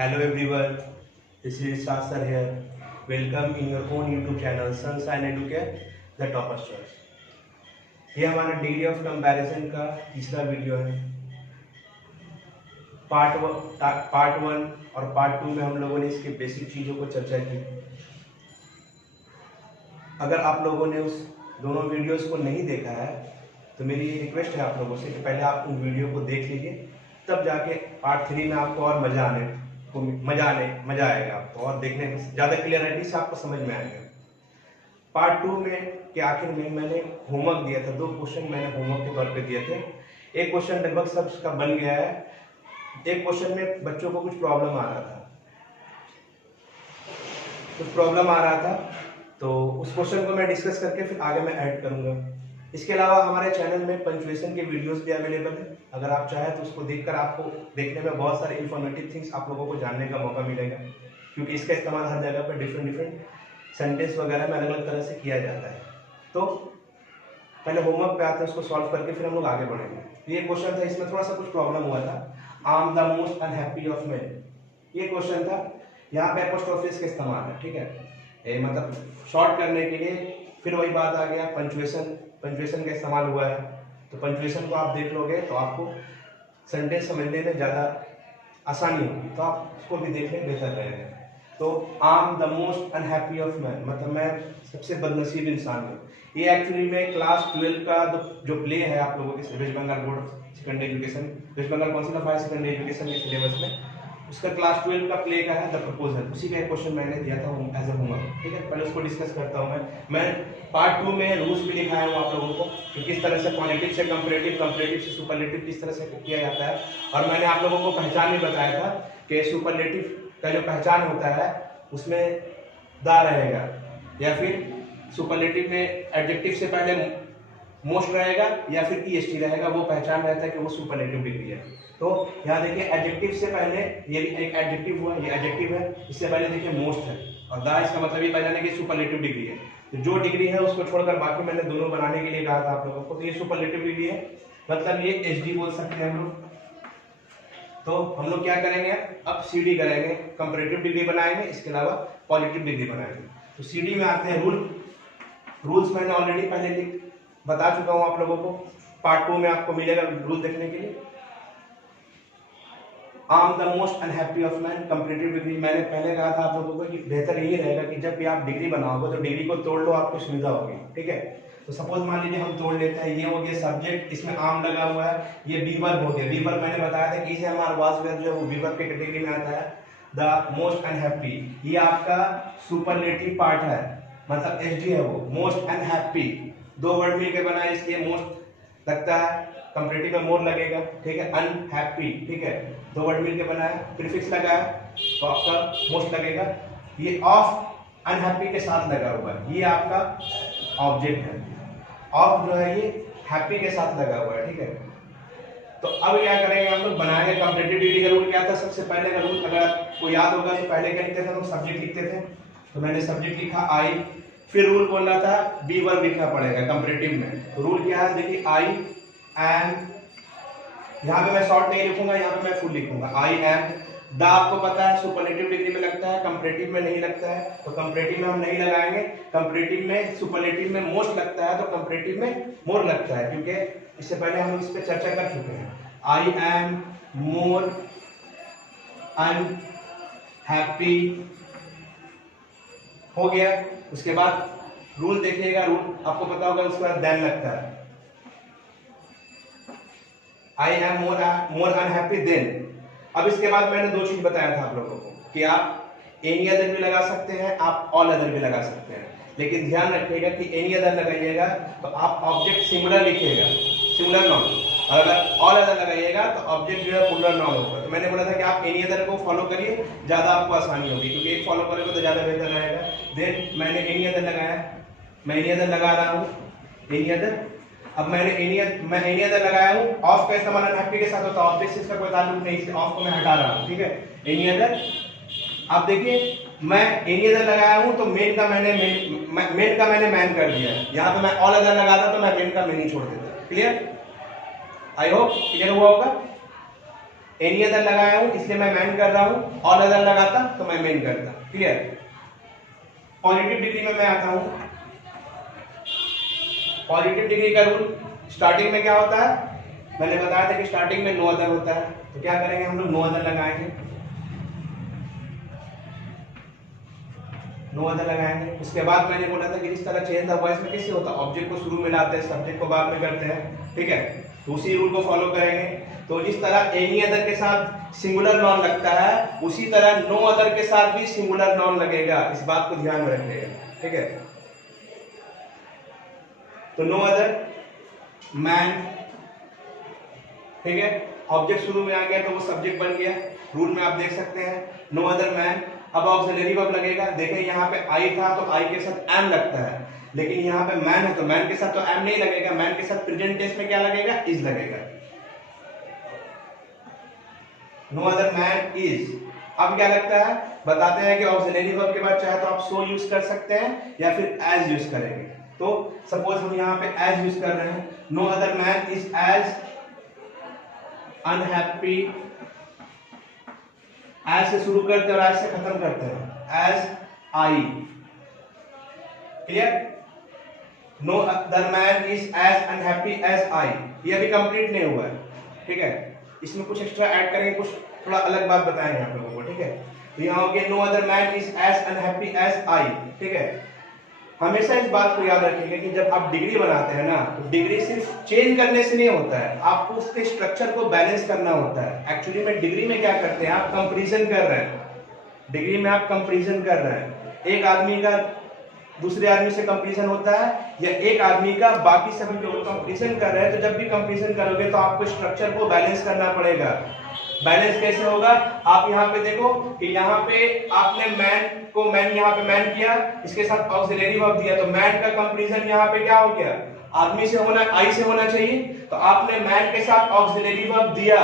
Hello everyone, this is Shah sir here. Welcome in your own YouTube channel Sunshine Educare, the Topper's Choice. ये हमारा degree of comparison का तीसरा video है। Part one और part two में हम लोगों ने इसके बेसिक चीज़ों को चर्चा की। अगर आप लोगों ने उस दोनों वीडियोस को नहीं देखा है तो मेरी रिक्वेस्ट है आप लोगों से कि पहले आप उन वीडियो को देख लीजिए, तब जाके पार्ट थ्री में आपको और मज़ा आएगा आपको, और देखने में ज़्यादा क्लियरिटी से आपको समझ में आएगा। पार्ट टू में के आखिर में मैंने होमवर्क दिया था, 2 क्वेश्चन मैंने होमवर्क के तौर पे दिए थे। एक क्वेश्चन लगभग सबका बन गया है, एक क्वेश्चन में बच्चों को कुछ प्रॉब्लम आ रहा था, तो उस क्वेश्चन को मैं डिस्कस करके फिर आगे मैं ऐड करूंगा। इसके अलावा हमारे चैनल में पंक्चुएशन के वीडियोस भी अवेलेबल है, अगर आप चाहें तो उसको देखकर आपको देखने में बहुत सारे इन्फॉर्मेटिव थिंग्स आप लोगों को जानने का मौका मिलेगा, क्योंकि इसका इस्तेमाल हर जगह पर डिफरेंट सेंटेंस वगैरह में अलग अलग तरह से किया जाता है। तो पहले होमवर्क पे आते हैं, उसको सॉल्व करके फिर हम लोग आगे बढ़ेंगे। ये क्वेश्चन था, इसमें थोड़ा सा कुछ प्रॉब्लम हुआ था। I am the most unhappy of man, ये क्वेश्चन था। यहाँ पे एपोस्ट्रोफिस का इस्तेमाल है, ठीक है, मतलब शॉर्ट करने के लिए। फिर वही बात आ गया, पंक्चुएशन का इस्तेमाल हुआ है, तो पंक्चुएशन को आप देख लोगे तो आपको सेंटेंस समझने में ज़्यादा आसानी होगी, तो आप उसको भी देख लें, बेहतर रहेगा। तो I am the most unhappy of man, मतलब मैं सबसे बदनसीब इंसान हूँ। ये एक्चुअली में क्लास 12 का जो प्ले है आप लोगों के West Bengal board of secondary education, West Bengal council of higher secondary education के सिलेबस में, उसका क्लास 12 का प्ले का है द प्रपोजल, उसी का एक क्वेश्चन मैंने दिया था एज ए होमवर्क, ठीक है। पहले उसको डिस्कस करता हूँ। मैं पार्ट 2 में रूल्स भी दिखाया हूँ आप लोगों को कि किस तरह से क्वालिटेटिव से कंपैरेटिव से सुपरलेटिव किस तरह से किया जाता है, और मैंने आप लोगों को पहचान भी बताया था कि सुपरलेटिव का जो पहचान होता है उसमें दा रहेगा, या फिर सुपरलेटिव में एडजेक्टिव से पहले मोस्ट रहेगा या फिर ईएसटी रहेगा, वो पहचान रहता है कि वो सुपरलेटिव डिग्री है। तो यहाँ देखिए एडजेक्टिव से पहले, ये भी एक एडजेक्टिव हुआ, ये एडजेक्टिव है, इससे पहले देखिए मोस्ट है, और दा इसका मतलब ये पहचाने की सुपरलेटिव डिग्री है। तो जो डिग्री है उसको छोड़कर बाकी मैंने दोनों बनाने के लिए कहा था आप लोगों को, तो ये सुपरलेटिव डिग्री है, मतलब ये एचडी बोल सकते हैं हम लोग। तो हम लोग क्या करेंगे, अब सीडी करेंगे, कंपैरेटिव डिग्री बनाएंगे, इसके अलावा पॉजिटिव डिग्री बनाएंगे। तो सीडी में आते हैं रूल्स मैंने ऑलरेडी पहले बता चुका हूं आप लोगों को, पार्ट 2 में आपको मिलेगा रूल देखने के लिए। I am the most unhappy of man, comparative degree मैंने पहले कहा था आप लोगों को कि बेहतर यही रहेगा कि जब भी आप डिग्री बनाओगे तो डिग्री को तोड़ लो, आपको सुविधा होगी, ठीक है। तो सपोज मान लीजिए हम तोड़ लेते हैं, ये हो गया सब्जेक्ट, इसमें आम लगा हुआ है, ये बी वर्ब हो गया। बी वर्ब मैंने बताया था कि इसे हमारा वाज वर्ब जो है वो बी वर्ब के कैटेगरी में आता है। द मोस्ट अनहैप्पी, ये आपका सुपरलेटिव पार्ट है, मतलब एचडी है वो, मोस्ट अनहैप्पी, 2 वर्ड मिलकर बना है, इसलिए मोस्ट लगता है, कंपैरेटिव में मोर लगेगा, ठीक है। अनहैप्पी, ठीक है, 2 वर्ड मिलकर बना है, प्रीफिक्स लगा है तो आपका मोस्ट लगेगा। ये ऑफ अनहैप्पी के साथ लगा हुआ है, ये आपका ऑब्जेक्ट है, ऑफ जो है ये हैप्पी के साथ लगा हुआ है, ठीक है। तो अब क्या करेंगे हम लोग, बनाएंगे कंपैरेटिव डिग्री का रूल। क्या था सबसे पहले का रूल, अगर आपको याद होगा तो पहले क्या लिखते थे, हम सब्जेक्ट लिखते थे, तो मैंने सब्जेक्ट लिखा आई, फिर रूल बोलना था बी वर्ब लिखना पड़ेगा कंपैरेटिव में। तो रूल क्या है, देखिए आई एम, यहाँ पे मैं शॉर्ट नहीं लिखूंगा, यहाँ पे मैं फुल लिखूंगा, आई एम। द आपको पता है सुपरलेटिव डिग्री में लगता है, कंपैरेटिव में नहीं लगता है, तो कंपैरेटिव में हम नहीं लगाएंगे। कंपैरेटिव में सुपरलेटिव में मोस्ट लगता है, तो कंपैरेटिव में मोर लगता है, क्योंकि इससे पहले हम इस पे चर्चा कर चुके हैं। आई एम मोर अनहैप्पी हो गया। उसके बाद रूल देखिएगा, रूल आपको पता होगा, उसके बाद देन लगता है, I am more unhappy then. अब इसके बाद मैंने 2 चीज बताया था आप लोगों को कि आप एनी अदर भी लगा सकते हैं, आप ऑल अदर भी लगा सकते हैं, लेकिन ध्यान रखिएगा कि एनी अदर लगाइएगा तो आप ऑब्जेक्ट सिंगुलर लिखिएगा, सिंगुलर नाउन, और अगर ऑल अदर लगाइएगा तो ऑब्जेक्ट जो है प्लूरल नाउन होगा। तो मैंने बोला था कि आप एनी अदर को फॉलो करिए, ज्यादा आपको आसानी होगी, क्योंकि एक फॉलो करोगे तो ज्यादा बेहतर रहेगा। देन मैंने एनी अदर लगाया, मैं एनी अदर लगा रहा हूँ, एनी अदर। अब मैं एनी अदर लगाया हूँ, ऑफ का इस्तेमाल अनहैप्पी के साथ होता है, ऑब्जेक्ट से इसका कोई ताल्लुक नहीं, इसलिए ऑफ को मैं हटा रहा हूँ, ठीक है, एनी अदर। अब देखिए मैं एनी अदर लगाया हूँ तो मेन का मैंने मैन कर दिया है। यहाँ पे मैं ऑल अदर लगाता तो मैं मेन का मेन ही छोड़ देता। क्लियर? आई होप क्लियर हुआ होगा। एनी अदर लगाया हूं इसलिए मैं मेन कर रहा हूं, ऑल अदर लगाता तो मैं मेन करता। क्लियर। पॉजिटिव डिग्री में मैं आता हूं। पॉजिटिव डिग्री का रूल स्टार्टिंग में क्या होता है, मैंने बताया था कि स्टार्टिंग में नो अदर होता है, तो क्या करेंगे हम लोग नो अदर लगाएंगे, नो अदर लगाएंगे। उसके बाद मैंने बोला था कि जिस तरह चेंज द वॉइस में कैसे होता है, ऑब्जेक्ट को शुरू में लाते हैं, सब्जेक्ट को बाद में करते हैं, ठीक है, तो उसी रूल को फॉलो करेंगे। तो जिस तरह एनी अदर के साथ सिंगुलर नाउन लगता है, उसी तरह नो अदर के साथ भी सिंगुलर नाउन लगेगा, इस बात को ध्यान में रखिएगा, ठीक है। तो नो अदर मैन, ठीक है, ऑब्जेक्ट शुरू में आ गया तो वो सब्जेक्ट बन गया, रूल में आप देख सकते हैं नो अदर मैन। अब ऑक्सिलरी वर्ब लगेगा, देखें यहाँ पे आई था तो आई के साथ एम लगता है, लेकिन यहाँ पे मैन है तो मैन के साथ तो एम नहीं लगेगा, मैन के साथ प्रेजेंट टेंस में क्या लगेगा, इज लगेगा। No other man is. अब क्या लगता है, बताते हैं कि ऑक्सिलरी वर्ब के बाद चाहे तो आप सो यूज कर सकते हैं या फिर एज यूज करेंगे। तो सपोज हम यहाँ पे एज यूज कर रहे हैं, no other man is as unhappy, as से शुरू करते हैं और एज से खत्म करते हैं, as I. Clear. No other man is as unhappy as I, ये अभी कंप्लीट नहीं हुआ है, ठीक है, इसमें कुछ एक्स्ट्रा ऐड करेंगे, कुछ थोड़ा अलग बात बताएंगे आप लोगों को, ठीक है। तो यहाँ हो गया no other man is as unhappy as I, ठीक है। हमेशा इस बात को याद रखिएगा कि जब आप डिग्री बनाते हैं ना, तो डिग्री सिर्फ चेंज करने से नहीं होता है, आपको उसके स्ट्रक्चर को बैलेंस करना होता है। एक्चुअली में डिग्री में क्या करते हैं, आप कंपैरिजन कर रहे हैं, डिग्री में आप कंपैरिजन कर रहे हैं, एक आदमी का दूसरे आदमी से कंपैरिजन होता है या एक आदमी का बाकी सभी लोग कंपैरिजन कर रहे हैं। तो जब भी कंपैरिजन करोगे तो आपको स्ट्रक्चर को बैलेंस करना पड़ेगा। बैलेंस कैसे होगा, आप यहाँ पे देखो कि यहाँ पे आपने मैन को मैन यहाँ पे मैन किया, इसके साथ ऑक्सिलरी वर्ब दिया, तो मैन का कंपैरिजन यहाँ पे क्या हो गया, आदमी से होना, आई से होना चाहिए, तो आपने मैन के साथ ऑक्सिलरी वर्ब दिया।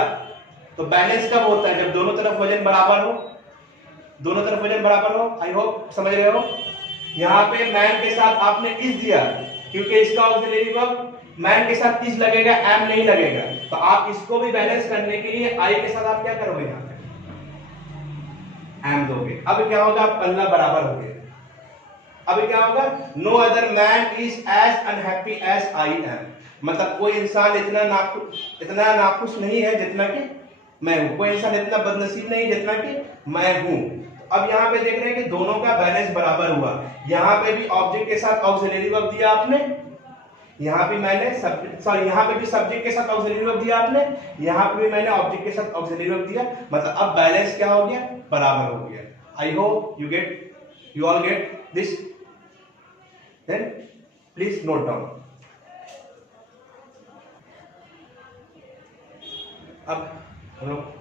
तो बैलेंस कब होता है, जब दोनों तरफ वजन बराबर हो, दोनों तरफ वजन बराबर हो। आई होप समझ रहे हो। यहाँ पे मैन के साथ आपने इज दिया, क्योंकि इसका ऑक्सिलरी वर्ब मैन के साथ इज लगेगा, एम नहीं लगेगा, तो आप इसको भी बैलेंस करने के लिए आई के साथ आप क्या करोगे, यहाँ पे एम दोगे। अब क्या होगा, आप पल्ला बराबर हो गए। अब क्या होगा, no other man is as unhappy as I am, मतलब कोई इंसान इतना नाखुश नहीं है जितना कि मैं हूं, कोई इंसान इतना बदनसीब नहीं जितना कि मैं हूं। अब यहाँ पे देख रहे हैं कि दोनों का बैलेंस बराबर हुआ। यहाँ पे भी ऑब्जेक्ट के साथ ऑक्सिलरी वर्ब दिया आपने, यहाँ भी मैंने यहाँ पे भी सब्जेक्ट के साथ ऑक्सिलरी वर्ब दिया आपने, यहाँ पे भी मैंने ऑब्जेक्ट के साथ ऑक्सिलरी वर्ब दिया, मतलब अब बैलेंस क्या हो गया, बराबर हो गया। I hope you all get this, then please note down. अब हम लोग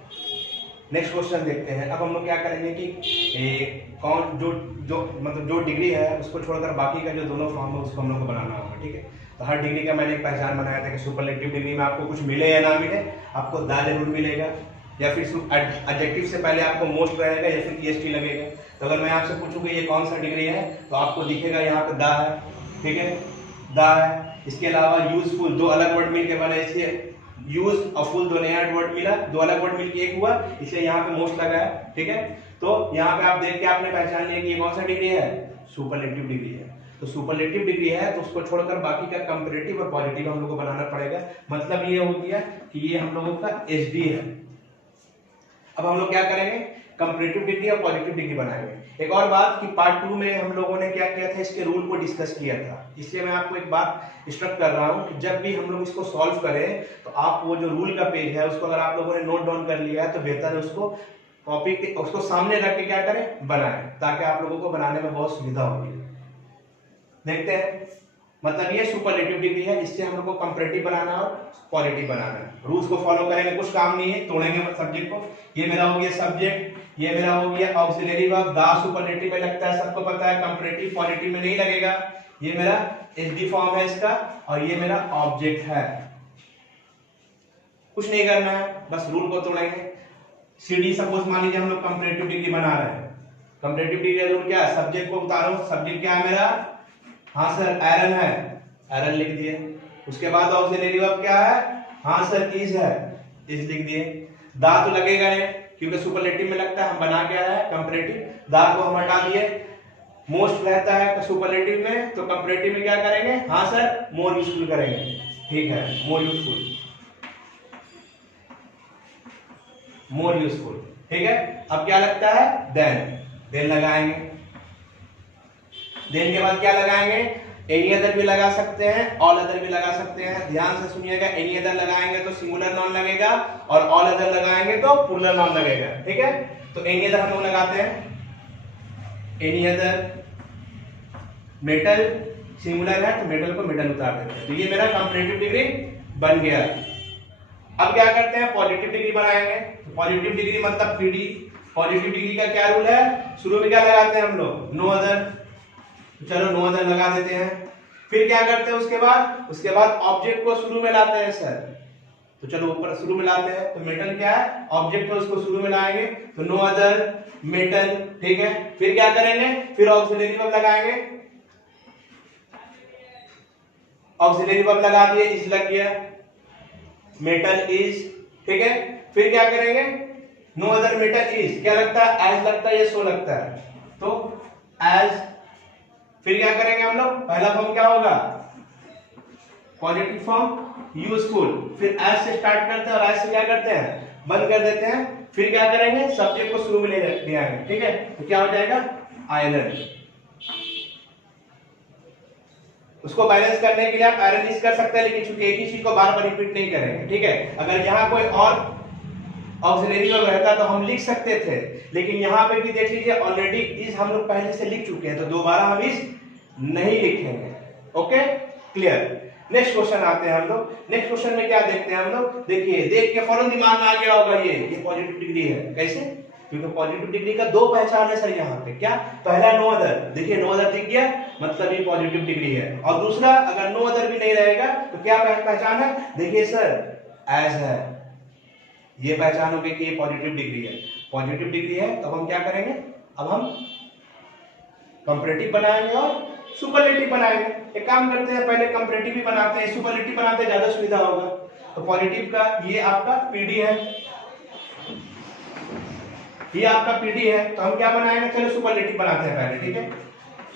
नेक्स्ट क्वेश्चन देखते हैं। अब हम लोग क्या करेंगे कि कौन जो डिग्री है उसको छोड़कर बाकी का जो दोनों फॉर्म है उसको हम लोग को बनाना होगा, ठीक है। तो हर डिग्री का मैंने एक पहचान बनाया था कि सुपरलेटिव डिग्री में आपको कुछ मिले या ना मिले, आपको दा जरूर मिलेगा, या फिर एडजेक्टिव से पहले आपको मोस्ट रहेगा या फिर ईएसटी लगेगा। तो अगर मैं आपसे पूछूं कि ये कौन सा डिग्री है, तो आपको दिखेगा यहाँ पे दा है, ठीक है, दा है। इसके अलावा यूजफुल, दो अलग वर्ड मिलकर बने, इसलिए यूज और फुल दो नया वर्ड मिला, दो अलग वर्ड मिलकर एक हुआ, इसलिए यहाँ पे मोस्ट लगा है, ठीक है। तो यहाँ पे आप देख के आपने पहचान लिया कि ये कौन सा डिग्री है, सुपरलेटिव डिग्री है। तो सुपरलेटिव डिग्री है तो उसको छोड़कर बाकी का कंपैरेटिव और पॉजिटिव हम लोग को बनाना पड़ेगा। मतलब ये हो गया कि ये हम लोगों का एचडी है। अब हम लोग क्या करेंगे, कंपैरेटिव डिग्री और पॉजिटिव डिग्री बनाएंगे। एक और बात कि पार्ट 2 में हम लोगों ने क्या किया था, इसके रूल को डिस्कस किया था, इसलिए मैं आपको एक बात इंस्ट्रक्ट कर रहा हूं कि जब भी हम लोग इसको सॉल्व करें तो आप वो जो रूल का पेज है उसको अगर आप लोगों ने नोट डाउन कर लिया है तो बेहतर है उसको कॉपी के उसको सामने रख के क्या करें, बनाएं, ताकि आप लोगों को बनाने में बहुत सुविधा होगी। देखते हैं, मतलब ये सुपरलेटिव डिग्री है, इससे हम लोग को कंपैरेटिव बनाना और पॉजिटिव बनाना है। रूल्स को फॉलो करेंगे, कुछ काम नहीं है, तोड़ेंगे सब्जेक्ट को। ये मेरा हो गया सब्जेक्ट, ये मेरा हो गया ऑक्सिलरी वर्ब, दा सुपरलेटिव में लगता है, सबको पता है, कंपैरेटिव पॉजिटिव में नहीं लगेगा। ये मेरा एचडी फॉर्म है इसका, और ये मेरा ऑब्जेक्ट है। कुछ नहीं करना है, बस रूल को तोड़ेंगे। सीडी सपोज मान लीजिए हम लोग कंपैरेटिव डिग्री बना रहे हैं, कंपैरेटिव डिग्री रूल क्या है, सब्जेक्ट को उतारो, सब्जेक्ट क्या है मेरा, हाँ सर एरन है, एरन लिख दिए। उसके बाद ऑक्सिलरी वर्ब क्या है, हाँ सर इज है, इज लिख दिए। दा तो लगेगा नहीं क्योंकि सुपरलेटिव में लगता है, हम बना क्या है कंपैरेटिव, दा को हम हटा दिए। मोस्ट रहता है सुपरलेटिव में, तो कंपैरेटिव में क्या करेंगे, हाँ सर मोर यूजफुल करेंगे, ठीक है मोर यूजफुल, मोर यूजफुल, ठीक है। अब क्या लगता है देन लगाएंगे, देन के बाद क्या लगाएंगे, एनी अदर भी लगा सकते हैं, ऑल अदर भी लगा सकते हैं। ध्यान से सुनिएगा, एनी अदर लगाएंगे तो सिंगुलर नाउन लगेगा और ऑल अदर लगाएंगे तो प्लूरल नाउन लगेगा, ठीक है। तो एनी अदर हम लोग लगाते हैं, एनी अदर मेटल सिंगुलर है तो मेटल को मेटल उतार देते हैं, तो ये मेरा कंपैरेटिव डिग्री बन गया। अब क्या करते हैं पॉजिटिव डिग्री बनाएंगे, तो पॉजिटिव डिग्री मतलब पीडी। पॉजिटिव डिग्री का क्या रूल है, शुरू में क्या लगाते हैं हम लोग, नो अदर, चलो नो अदर लगा देते हैं। फिर क्या करते हैं उसके बाद ऑब्जेक्ट को शुरू में लाते हैं सर, तो चलो ऊपर शुरू में लाते हैं, तो मेटल क्या है ऑब्जेक्ट है, उसको शुरू में लाएंगे तो नो अदर मेटल, ठीक है। फिर क्या करेंगे, फिर ऑक्सिलरी वर्ब लगाएंगे, ऑक्सिलरी वर्ब लगा दिए, इज लग गया, मेटल इज, ठीक है। फिर क्या करेंगे, नो अदर मेटल इज, क्या लगता है एज लगता है या सो लगता है, तो एज। फिर क्या करेंगे हम लोग, पहला फॉर्म क्या होगा पॉजिटिव फॉर्म यूजफुल, फिर एज से स्टार्ट करते हैं और एज से क्या करते हैं बंद कर देते हैं। फिर क्या करेंगे सब्जेक्ट को शुरू में ले आएंगे, ठीक है, तो क्या हो जाएगा आयरन। उसको बैलेंस करने के लिए आप आयरन यूज कर सकते हैं, लेकिन चूंकि एक ही चीज को बार बार रिपीट नहीं करेंगे, ठीक है। अगर यहाँ कोई और ऑक्सिलरी वर्ब रहता तो हम लिख सकते थे, लेकिन यहाँ पे भी देख लीजिए ऑलरेडी इज हम लोग पहले से लिख चुके हैं, तो दोबारा हम इज नहीं लिखेंगे, ओके क्लियर। नेक्स्ट क्वेश्चन आते हैं हम लोग, नेक्स्ट क्वेश्चन में क्या देखते हैं हम लोग, देखिए देख के फौरन दिमाग में आ गया होगा ये पॉजिटिव डिग्री है, कैसे, क्योंकि पॉजिटिव डिग्री का दो पहचान है सर यहाँ पे, क्या पहला नो अदर, देखिए नो अदर दिख गया मतलब ये पॉजिटिव डिग्री है, और दूसरा अगर नो अदर भी नहीं रहेगा तो क्या पहचान है, देखिए सर एज है, ये पहचान हो गई कि ये पॉजिटिव डिग्री है। पॉजिटिव डिग्री है तो हम क्या करेंगे, अब हम कंपैरेटिव बनाएंगे और सुपरलेटिव बनाएंगे। एक काम करते हैं पहले कंपैरेटिव भी बनाते हैं, सुपरलेटिव बनाते हैं ज्यादा सुविधा होगा। तो पॉजिटिव का ये आपका पीडी है, ये आपका पीडी है, तो हम क्या बनाएंगे, चलो सुपरलेटिव बनाते हैं पहले, ठीक है।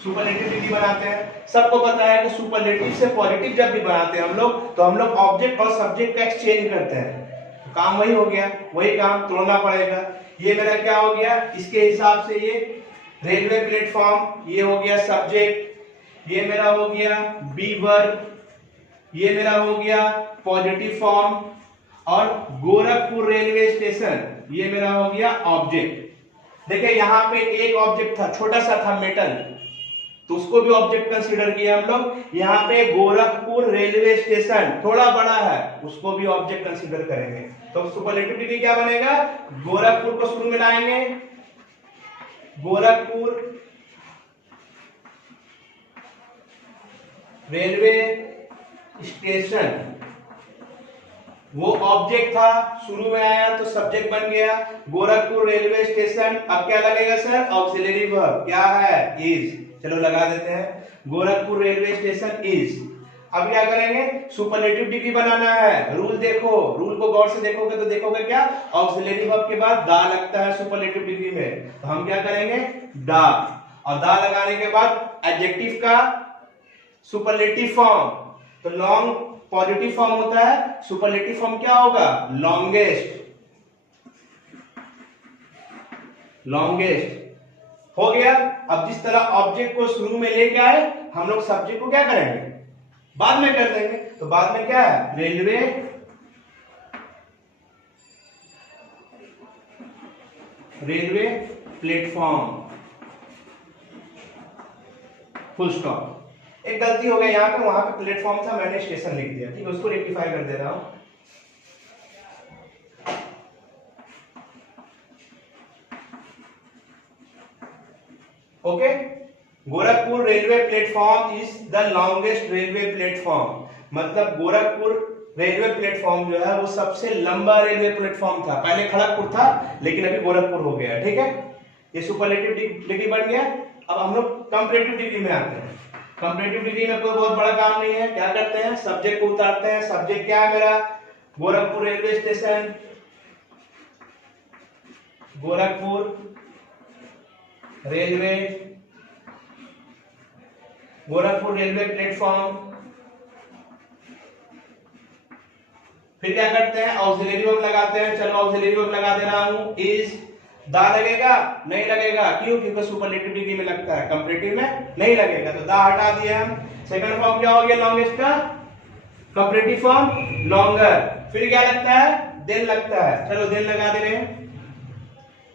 सुपरलेटिव डिग्री बनाते हैं, सबको पता है कि सुपरलेटिव से पॉजिटिव जब भी बनाते हैं हम लोग, तो हम लोग ऑब्जेक्ट और सब्जेक्ट का एक्सचेंज करते हैं, तो काम वही हो गया, वही काम तोड़ना पड़ेगा। ये मेरा क्या हो गया, इसके हिसाब से ये रेलवे प्लेटफॉर्म, ये हो गया सब्जेक्ट, ये मेरा हो गया बी वर्ब, ये मेरा हो गया पॉजिटिव फॉर्म, और गोरखपुर रेलवे स्टेशन ये मेरा हो गया ऑब्जेक्ट। देखिए यहाँ पे एक ऑब्जेक्ट था, छोटा सा था मेटल, तो उसको भी ऑब्जेक्ट कंसीडर किया हम लोग। यहाँ पे गोरखपुर रेलवे स्टेशन थोड़ा बड़ा है, उसको भी ऑब्जेक्ट कंसीडर करेंगे। तो सुपरलेटिव डिग्री क्या बनेगा, गोरखपुर को शुरू में लाएंगे, गोरखपुर रेलवे स्टेशन, वो ऑब्जेक्ट था, शुरू में आया तो सब्जेक्ट बन गया, गोरखपुर रेलवे स्टेशन। अब क्या लगेगा सर, ऑक्सिलरी वर्ब, क्या है इज, चलो लगा देते हैं, गोरखपुर रेलवे स्टेशन इज। अब क्या करेंगे, सुपरलेटिव डिग्री बनाना है, रूल देखो, रूल को गौर से देखोगे तो देखोगे क्या, ऑक्सिलरी वर्ब के बाद दा लगता है सुपरलेटिव डिग्री में, तो हम क्या करेंगे दा, और दा लगाने के बाद एडजेक्टिव का सुपरलेटिव फॉर्म, तो लॉन्ग पॉजिटिव फॉर्म होता है, सुपरलेटिव फॉर्म क्या होगा लॉन्गेस्ट, लॉन्गेस्ट हो गया। अब जिस तरह ऑब्जेक्ट को शुरू में लेके आए, हम लोग सब्जेक्ट को क्या करेंगे बाद में कर देंगे, तो बाद में क्या है railway railway platform, full stop. एक गलती हो गई यहाँ पे, वहां पे प्लेटफॉर्म था, मैंने स्टेशन लिख दिया, ठीक है, उसको रेक्टिफाई कर दे रहा हूं। Okay, Gorakhpur railway platform is the longest railway platform, मतलब गोरखपुर रेलवे प्लेटफॉर्म जो है वो सबसे लंबा रेलवे प्लेटफॉर्म था, पहले खड़गपुर था लेकिन अभी गोरखपुर हो गया, ठीक है। ये सुपरलेटिव डिग्री बन गया। अब हम लोग कंपैरेटिव डिग्री में आते हैं। कंपैरेटिव डिग्री में कोई बहुत बड़ा काम नहीं है, क्या करते हैं सब्जेक्ट को उतारते हैं, सब्जेक्ट क्या है मेरा Gorakhpur railway station, Gorakhpur railway, Gorakhpur railway platform. फिर क्या करते हैं, ऑक्सिलरी वर्ब लगाते हैं। चलो ऑक्सिलरी वर्ब लगा दे रहा हूं, इज। दा लगेगा? नहीं लगेगा। क्यों? क्योंकि सुपरलेटिव डिग्री में लगता है, कंपैरेटिव में नहीं लगेगा, तो दा हटा दिया हम। सेकंड फॉर्म क्या हो गया लॉन्गेस्ट का? Comparative form longer. फिर क्या लगता है? देन लगता है। चलो देन लगा दे रहे हैं,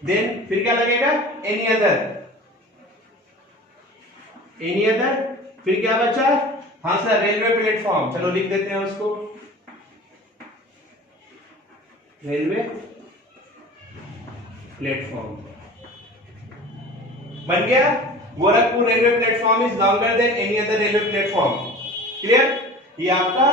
देन। फिर क्या लगेगा? Any other, any other. फिर क्या बचा? हाँ सर, रेलवे प्लेटफॉर्म। चलो लिख देते हैं उसको, रेलवे प्लेटफॉर्म बन गया। Gorakhpur railway platform is longer than any other railway platform. Clear? ये आपका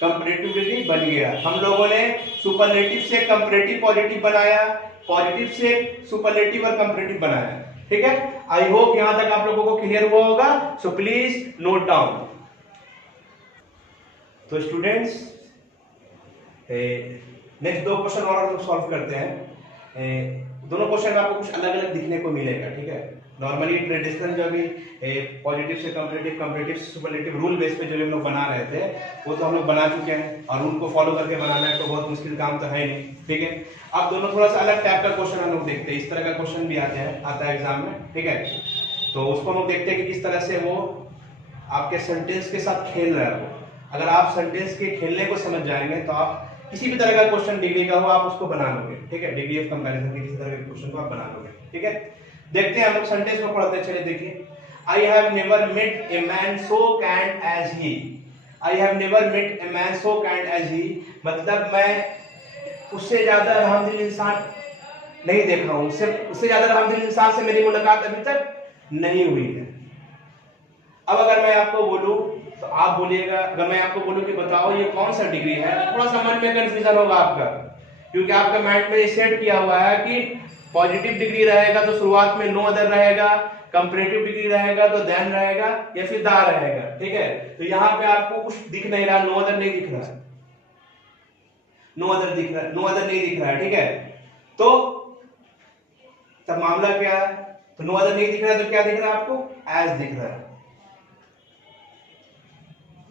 कंपैरेटिव डिग्री बन गया। हम लोगों ने सुपरलेटिव से कंपैरेटिव पॉजिटिव बनाया, पॉजिटिव से सुपरलेटिव और कंपैरेटिव बनाया। ठीक है, आई होप यहां तक आप लोगों को क्लियर हुआ होगा। So please note down. तो स्टूडेंट्स, नेक्स्ट दो क्वेश्चन और हम सॉल्व करते हैं। दोनों क्वेश्चन में आपको कुछ अलग अलग दिखने को मिलेगा। ठीक है, नॉर्मली ट्रेडिशनल जो भी पॉजिटिव से कंपैरेटिव, कंपैरेटिव से सुपरलेटिव रूल बेस पे जो हम लोग बना रहे थे, वो तो हम लोग बना चुके हैं, और रूल को फॉलो करके बनाना है तो बहुत मुश्किल काम तो है नहीं। ठीक है, अब दोनों थोड़ा सा अलग टाइप का क्वेश्चन हम लोग देखते हैं। इस तरह का क्वेश्चन भी आता है एग्जाम में। ठीक है, तो उसको हम लोग देखते हैं कि किस तरह से वो आपके सेंटेंस के साथ खेल रहा है। अगर आप सेंटेंस के खेलने को समझ जाएंगे तो आप किसी भी तरह का क्वेश्चन डिग्री का हो, आप उसको बना लोगे। ठीक है, डिग्री ऑफ कंपैरिजन के किसी तरह के क्वेश्चन को आप बना लोगे। ठीक है, देखते हैं हम लोग सेंटेंस को पढ़ते हैं। चलिए देखिए, I have never met a man so kind as he. I have never met a man so kind as he, मतलब मैं उससे ज्यादा रहमदिल इंसान नहीं देखा हूं, उससे ज्यादा रहमदिल इंसान से मेरी मुलाकात अभी तक नहीं हुई है। अब अगर मैं आपको बोलूं तो आप बोलिएगा, अगर मैं आपको बोलूं कि बताओ ये कौन सा डिग्री है, थोड़ा सा मन में कंफ्यूजन होगा आपका, क्योंकि आपका माइंड में सेट किया हुआ है कि पॉजिटिव डिग्री रहेगा तो शुरुआत में नो अदर रहेगा, कंपैरेटिव डिग्री रहेगा तो देन रहेगा, या फिर दा रहेगा। ठीक है, तो यहाँ पे आपको कुछ दिख नहीं रहा, नो अदर नहीं दिख रहा है, नो अदर दिख रहा है, नो अदर नहीं दिख रहा है। ठीक है, तो तब मामला क्या है? तो नो अदर नहीं दिख रहा है तो क्या दिख रहा है आपको? एज दिख रहा है।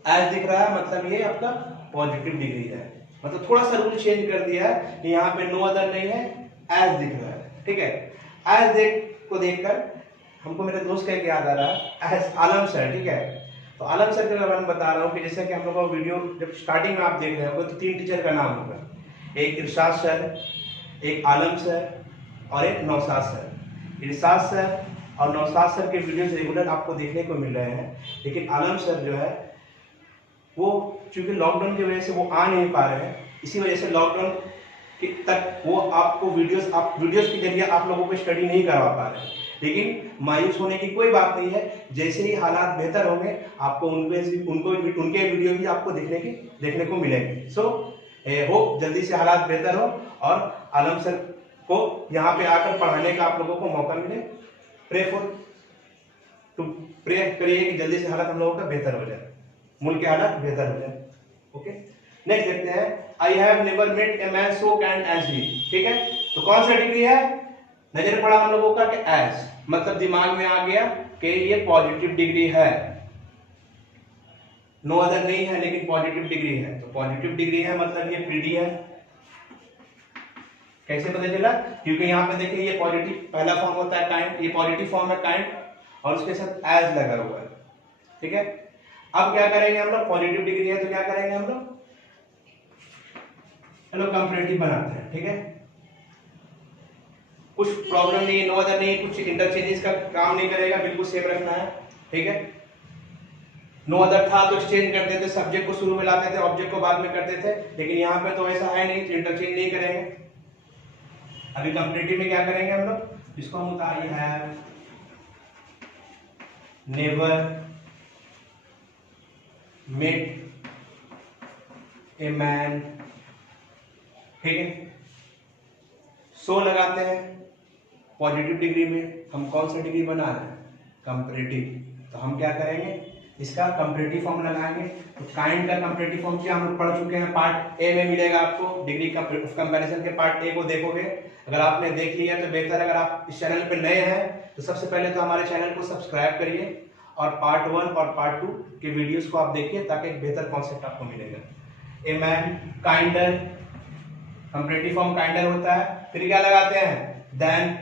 एज दिख रहा है मतलब ये आपका पॉजिटिव डिग्री है। मतलब थोड़ा सा रूल चेंज कर दिया है कि यहाँ पे नो अदर नहीं है, एज दिख रहा है। ठीक है, एज को देखकर हमको मेरे दोस्त का एक याद आ रहा है, एज आलम सर। ठीक है, तो आलम सर के बारे में बता रहा हूँ कि जैसे कि हम लोग का वीडियो जब स्टार्टिंग में आप देख रहे होंगे तो 3 टीचर का नाम होगा, एक इरशाद सर, एक आलम सर और एक नौशाद सर। इरशाद सर और नौशाद सर के वीडियोस रेगुलर आपको देखने को मिल रहे हैं, लेकिन आलम सर जो है वो चूंकि लॉकडाउन की वजह से वो आ नहीं पा रहे हैं, इसी वजह से लॉकडाउन तक वो आपको वीडियोस के जरिए आप लोगों को स्टडी नहीं करवा पा रहे हैं। लेकिन मायूस होने की कोई बात नहीं है, जैसे ही हालात बेहतर होंगे आपको उनके वीडियो भी आपको देखने को मिलेंगे। सो होप जल्दी से हालात बेहतर हो और आलम सर को यहाँ पे आकर पढ़ाने का आप लोगों को मौका मिले। प्रे करिए कि जल्दी से हालात हम लोगों का बेहतर हो जाए, मुल्क के हालात बेहतर हो जाए। ओके, नेक्स्ट देखते हैं, I have never met a man so kind as he. ठीक है, तो कौन सा डिग्री है? नजर पड़ा हम लोगों का कि एज, मतलब दिमाग में आ गया कि ये पॉजिटिव डिग्री है, नो अदर नहीं है लेकिन पॉजिटिव डिग्री है। तो पॉजिटिव डिग्री है मतलब ये पीडी है। कैसे पता चला? क्योंकि यहाँ पे देखिए ये पॉजिटिव पहला फॉर्म होता है काइंड, ये पॉजिटिव फॉर्म है काइंड और उसके साथ एज लगा हुआ है। ठीक है, अब क्या करेंगे हम लोग? पॉजिटिव डिग्री है तो क्या करेंगे हम लोग? चलो कंपैरेटिव बनाते हैं। ठीक है, कुछ प्रॉब्लम नहीं है, नो अदर नहीं, कुछ इंटरचेंजेस का काम नहीं करेगा, बिल्कुल सेम रखना है। ठीक है, नो अदर था तो एक्सचेंज करते थे, सब्जेक्ट को शुरू में लाते थे, ऑब्जेक्ट को बाद में करते थे, लेकिन यहाँ पे तो ऐसा है नहीं, इंटरचेंज नहीं करेंगे। अभी कंपैरेटिव में क्या करेंगे हम लोग? जिसको हम उतारिए है नेवर मेट ए मैन। ठीक है, सो लगाते हैं पॉजिटिव डिग्री में, हम कौन सा डिग्री बना रहे हैं? कंपैरेटिव। तो हम क्या करेंगे? इसका कंपैरेटिव फॉर्म लगाएंगे। तो काइंड का कंपैरेटिव फॉर्म क्या हम लोग पढ़ चुके हैं, पार्ट ए में मिलेगा आपको, डिग्री का कंपैरिजन के पार्ट ए को देखोगे। अगर आपने देख लिया तो बेहतर है। अगर आप इस चैनल पे नए हैं तो सबसे पहले तो हमारे चैनल को सब्सक्राइब करिए और पार्ट 1 और पार्ट 2 के वीडियोस को आप देखिए ताकि एक बेहतर कॉन्सेप्ट आपको मिलेगा। ए man, kinder, comparative form kinder होता है। फिर क्या लगाते हैं, देन।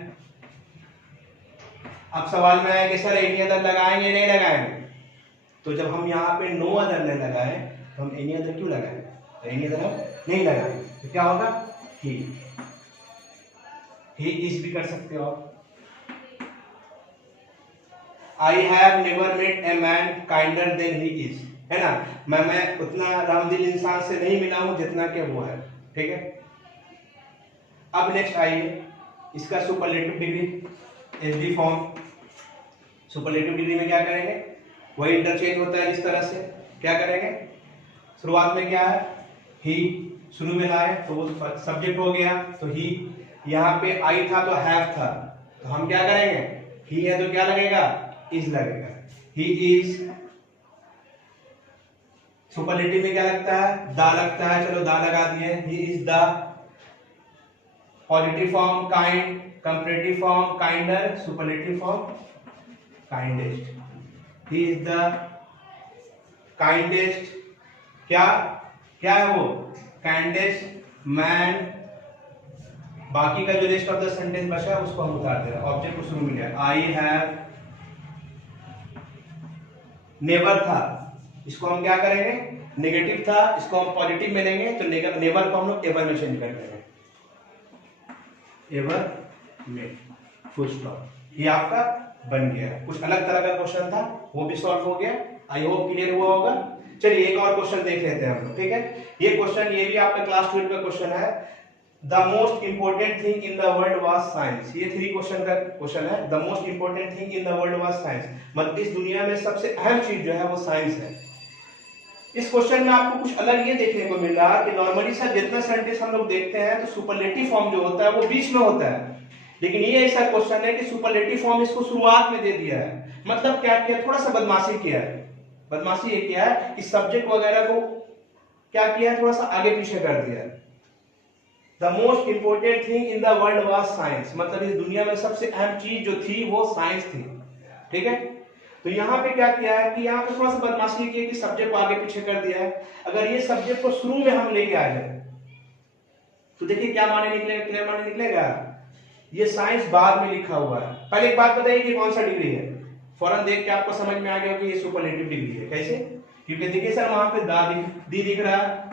अब सवाल में आया कि सर एनी अदर लगाएंगे नहीं लगाएंगे, तो जब हम यहाँ पे नो अदर ने लगाए तो हम एनी अदर क्यों लगाएंगे, तो एनी अदर नहीं लगाएंगे तो क्या होगा, ही इज भी कर सकते हो आप। I have never met a man kinder than he is, है ना। मैं उतना रामदिल इंसान से नहीं मिला हूं जितना कि वो है, ठीक है। अब नेक्स्ट आइए, इसका superlative degree SD form. Superlative degree में क्या करेंगे, वही इंटरचेंज होता है इस तरह से। क्या करेंगे, शुरुआत में क्या है, ही, शुरू में लाए तो वो सब्जेक्ट हो गया तो ही, यहाँ पे आई था तो हैव था, तो हम क्या करेंगे, ही है तो क्या लगेगा, इज लगेगा, ही इज। सुपरलेटिव में क्या लगता है, दा लगता है, चलो दा लगा दिए, he is the. Positive form kind, comparative form kinder, superlative form kindest, he is the kindest. क्या है वो, काइंडेस्ट मैन। बाकी का जो रेस्ट ऑफ द सेंटेंस बचा उसको हम उतार दे रहे हैं, ऑब्जेक्ट को शुरू में लिया, आई हैव नेवर था, इसको हम क्या करेंगे, नेगेटिव था, इसको हम पॉजिटिव में लेंगे तो नेवर को हम लोग एवर में चेंज कर देंगे, एवर में, फुल स्टॉप। ये आपका बन गया। कुछ अलग तरह का क्वेश्चन था, वो भी सॉल्व हो गया, आई होप क्लियर हुआ होगा। चलिए एक और क्वेश्चन देख लेते हैं हम लोग, ठीक है। ये क्वेश्चन, ये भी आपका क्लास 12 का क्वेश्चन है। The most important thing in the world was science. ये 3 क्वेश्चन का क्वेश्चन है। The most important thing in the world was science, मतलब इस दुनिया में सबसे अहम चीज जो है वो साइंस है। इस क्वेश्चन में आपको कुछ अलग ये देखने को मिल रहा है कि नॉर्मली सर जितना सेंटेंस हम लोग देखते हैं तो सुपरलेटिव फॉर्म जो होता है वो बीच में होता है, लेकिन ये ऐसा क्वेश्चन है कि सुपरलेटिव फॉर्म इसको शुरुआत में दे दिया है। मतलब क्या किया, थोड़ा सा बदमाशी किया है। बदमाशी ये किया है कि सब्जेक्ट वगैरह को क्या किया है, थोड़ा सा आगे पीछे कर दिया है। The most important thing in the world was science, मतलब इस दुनिया में सबसे अहम चीज जो थी वो साइंस थी, ठीक है। तो यहाँ पे क्या किया है कि यहाँ पे थोड़ा सा बदमाशी की कि सब्जेक्ट को आगे पीछे कर दिया है। अगर ये सब्जेक्ट को शुरू में हम लेके आ जाए तो देखिए क्या माने निकलेगा, क्लियर माने निकलेगा। ये साइंस बाद में लिखा हुआ है। पहले एक बात बताइए कि कौन सा डिग्री है, फौरन देख के आपको समझ में आ गया कि ये सुपरलेटिव डिग्री है। कैसे, क्योंकि देखिए सर वहां पे दी दिख रहा है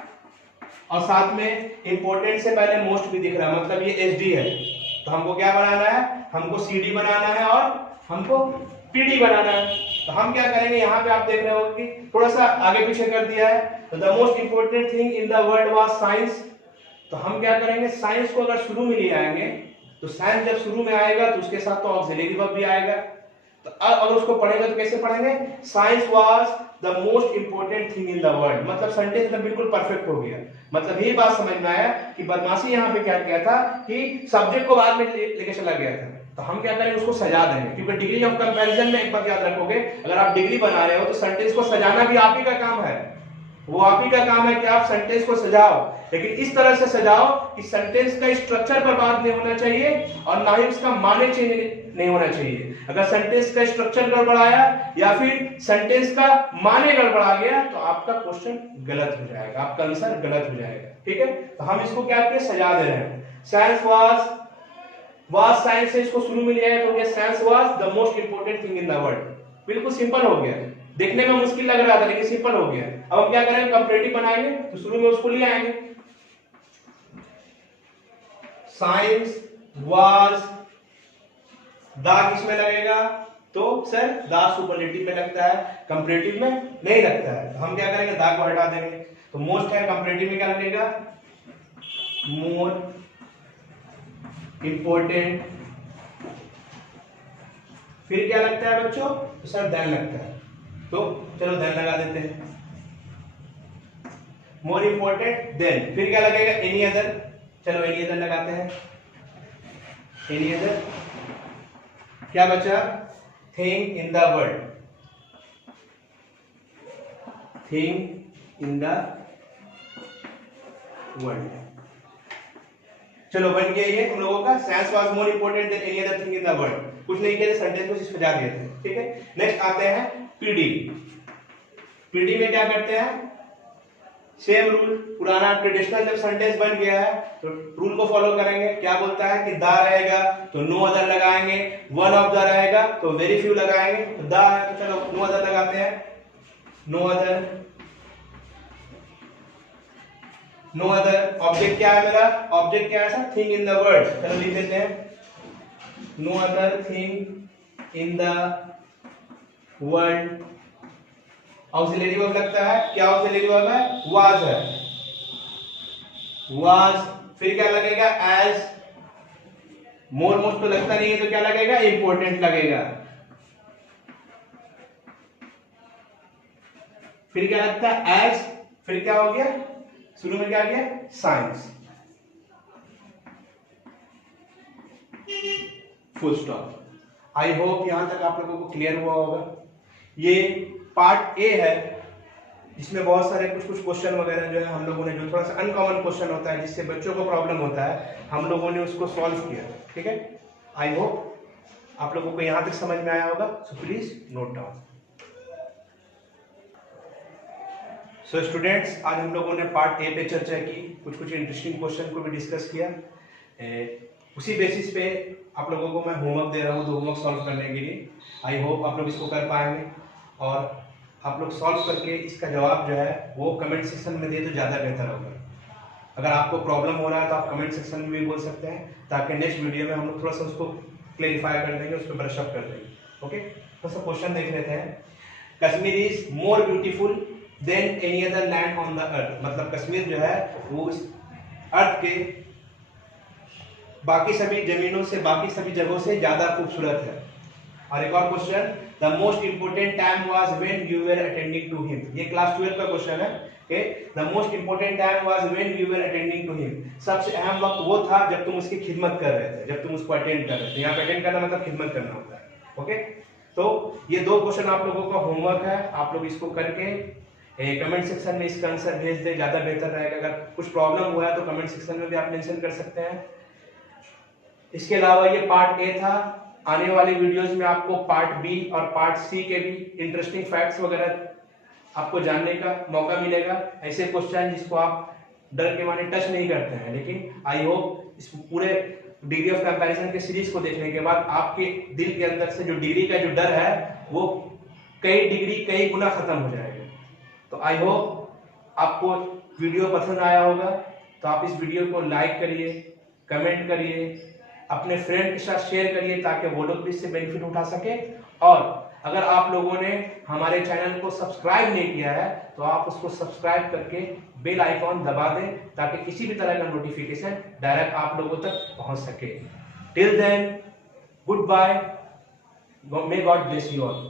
और साथ में इंपोर्टेंट से पहले मोस्ट भी दिख रहा है, मतलब ये एसडी है। तो हमको क्या बनाना है, हमको सीडी बनाना है और हमको पीडी बनाना है। तो हम क्या करेंगे, यहाँ पे आप देख रहे हो कि थोड़ा सा आगे पीछे कर दिया है। तो the most important thing in the world was science, तो हम क्या करेंगे, साइंस को अगर शुरू में ले आएंगे तो साइंस जब शुरू में आएगा तो उसके साथ तो ऑक्सिलरी वर्ब भी आएगा। तो अगर उसको पढ़ेंगे तो कैसे पढ़ेंगे, science was the most important thing in the world, मतलब सेंटेंस में बिल्कुल परफेक्ट हो गया। मतलब ये बात समझ में आया कि बदमाशी यहाँ पे क्या किया था कि सब्जेक्ट को बाद में लेके चला गया था। तो हम क्या करेंगे, उसको सजा देंगे, क्योंकि डिग्री ऑफ कंपैरिजन में एक बात याद रखोगे, अगर आप डिग्री बना रहे हो तो सेंटेंस को सजाना भी आप ही का काम है। वो आप ही का काम है कि आप सेंटेंस को सजाओ, लेकिन इस तरह से सजाओ कि सेंटेंस का स्ट्रक्चर बर्बाद नहीं होना चाहिए और ना ही उसका माने चेंज नहीं होना चाहिए। अगर सेंटेंस का स्ट्रक्चर गड़बड़ाया या फिर सेंटेंस का माने गड़बड़ा गया तो आपका क्वेश्चन गलत हो जाएगा, आपका आंसर गलत हो जाएगा, ठीक है। तो हम इसको क्या करते, सजा दे रहे हैं। साइंस वाज साइंस से इसको शुरू में लिया है तो ये science was the most important thing in the world. बिल्कुल सिंपल हो गया, देखने में मुश्किल लग रहा था लेकिन सिंपल हो गया। अब हम क्या करेंगे, कंपैरेटिव बनाएंगे तो शुरू में उसको ले आएंगे। साइंस वाज, दा किसमें लगेगा, तो सर दा सुपरलेटिव में लगता है, कंपैरेटिव में नहीं लगता है। तो हम क्या करेंगे, दा को हटा देंगे। तो मोस्ट है, कंपैरेटिव में क्या लगेगा, मोर इंपोर्टेंट। फिर क्या लगता है बच्चों, तो सर देन लगता है, तो चलो देन लगा देते हैं। मोर इंपोर्टेंट देन, फिर क्या लगेगा, एनी अदर, चलो एनी अदर लगाते हैं। एनी अदर, क्या बचा, thing in the world, thing in the world. चलो बन गया ये हम लोगों का science was more important than any other thing in the world. कुछ नहीं किया सेंटेंस को इस पे जा दिए थे, ठीक है। नेक्स्ट आते हैं पीडी। पीडी में क्या करते हैं, सेम रूल, पुराना ट्रेडिशनल जब सेंटेंस बन गया है तो रूल को फॉलो करेंगे। क्या बोलता है कि द रहेगा तो नो अदर लगाएंगे, वन ऑफ द रहेगा तो वेरी फ्यू लगाएंगे। तो द है तो चलो नो अदर लगाते हैं, no other. No other object क्या है मेरा, ऑब्जेक्ट क्या है sir, thing in the world. चलो लिख देते हैं no other thing in the world. Auxiliary verb लगता है, क्या ऑक्सिलरी वर्ब है, वाज है, वाज। फिर क्या लगेगा, एज। मोर मोस्ट तो लगता नहीं है तो क्या लगेगा, इंपॉर्टेंट लगेगा। फिर क्या लगता है, एज। फिर क्या हो गया, शुरू में क्या गया, science, full stop. I hope यहां तक आप लोगों को क्लियर हुआ होगा। ये पार्ट ए है, जिसमें बहुत सारे कुछ क्वेश्चन वगैरह जो है हम लोगों ने, जो थोड़ा सा अनकॉमन क्वेश्चन होता है जिससे बच्चों को प्रॉब्लम होता है, हम लोगों ने उसको सॉल्व किया, ठीक है। आई होप आप लोगों को यहां तक समझ में आया होगा। So please note down. So students, आज हम लोगों ने पार्ट ए पे चर्चा की, कुछ इंटरेस्टिंग क्वेश्चन को भी डिस्कस किया। उसी बेसिस पे आप लोगों को मैं होमवर्क दे रहा हूँ, तो होमवर्क सॉल्व करने के लिए। आई होप आप लोग इसको कर पाएंगे और आप लोग सॉल्व करके इसका जवाब जो है वो कमेंट सेक्शन में दे तो ज़्यादा बेहतर होगा। अगर आपको प्रॉब्लम हो रहा है तो आप कमेंट सेक्शन में भी बोल सकते हैं, ताकि नेक्स्ट वीडियो में हम लोग थोड़ा सा उसको क्लेरिफाई कर देंगे, उस पर ब्रश अप कर देंगे। ओके, तो सब क्वेश्चन देख लेते हैं। Kashmir is more beautiful then any other land on the earth. मतलब कश्मीर जो है वो इस अर्थ के बाकी सभी जमीनों से, बाकी सभी जगहों से ज्यादा खूबसूरत है। और एक और question, the most important time was when you were attending to him. ये क्लास 12 का क्वेश्चन है। Okay, the most important time was when you were attending to him. सबसे अहम वक्त वो था जब तुम उसकी खिदमत कर रहे थे, जब तुम उसको अटेंड कर रहे थे। यहाँ पे अटेंड करना मतलब खिदमत करना होता है। ओके, तो ये दो क्वेश्चन आप लोगों का होमवर्क है, आप लोग इसको करके कमेंट सेक्शन में इसका आंसर भेज दे, ज्यादा बेहतर रहेगा। अगर कुछ प्रॉब्लम हुआ है तो कमेंट सेक्शन में भी आप मेंशन कर सकते हैं। इसके अलावा ये पार्ट ए था। आने वाली वीडियोस में आपको पार्ट बी और पार्ट सी के भी इंटरेस्टिंग फैक्ट्स वगैरह आपको जानने का मौका मिलेगा। ऐसे क्वेश्चन जिसको आप डर के मारे टच नहीं करते हैं, लेकिन आई होप इस पूरे डिग्री ऑफ कंपैरिजन के सीरीज को देखने के बाद आपके दिल के अंदर से जो डिग्री का जो डर है वो कई डिग्री कई गुना खत्म हो जाएगा। तो आई होप आपको वीडियो पसंद आया होगा, तो आप इस वीडियो को लाइक करिए, कमेंट करिए, अपने फ्रेंड के साथ शेयर करिए, ताकि वो लोग भी इससे बेनिफिट उठा सके। और अगर आप लोगों ने हमारे चैनल को सब्सक्राइब नहीं किया है तो आप उसको सब्सक्राइब करके बेल आइकॉन दबा दें, ताकि किसी भी तरह का नोटिफिकेशन डायरेक्ट आप लोगों तक पहुंच सके। Till then, good bye, may God bless you all.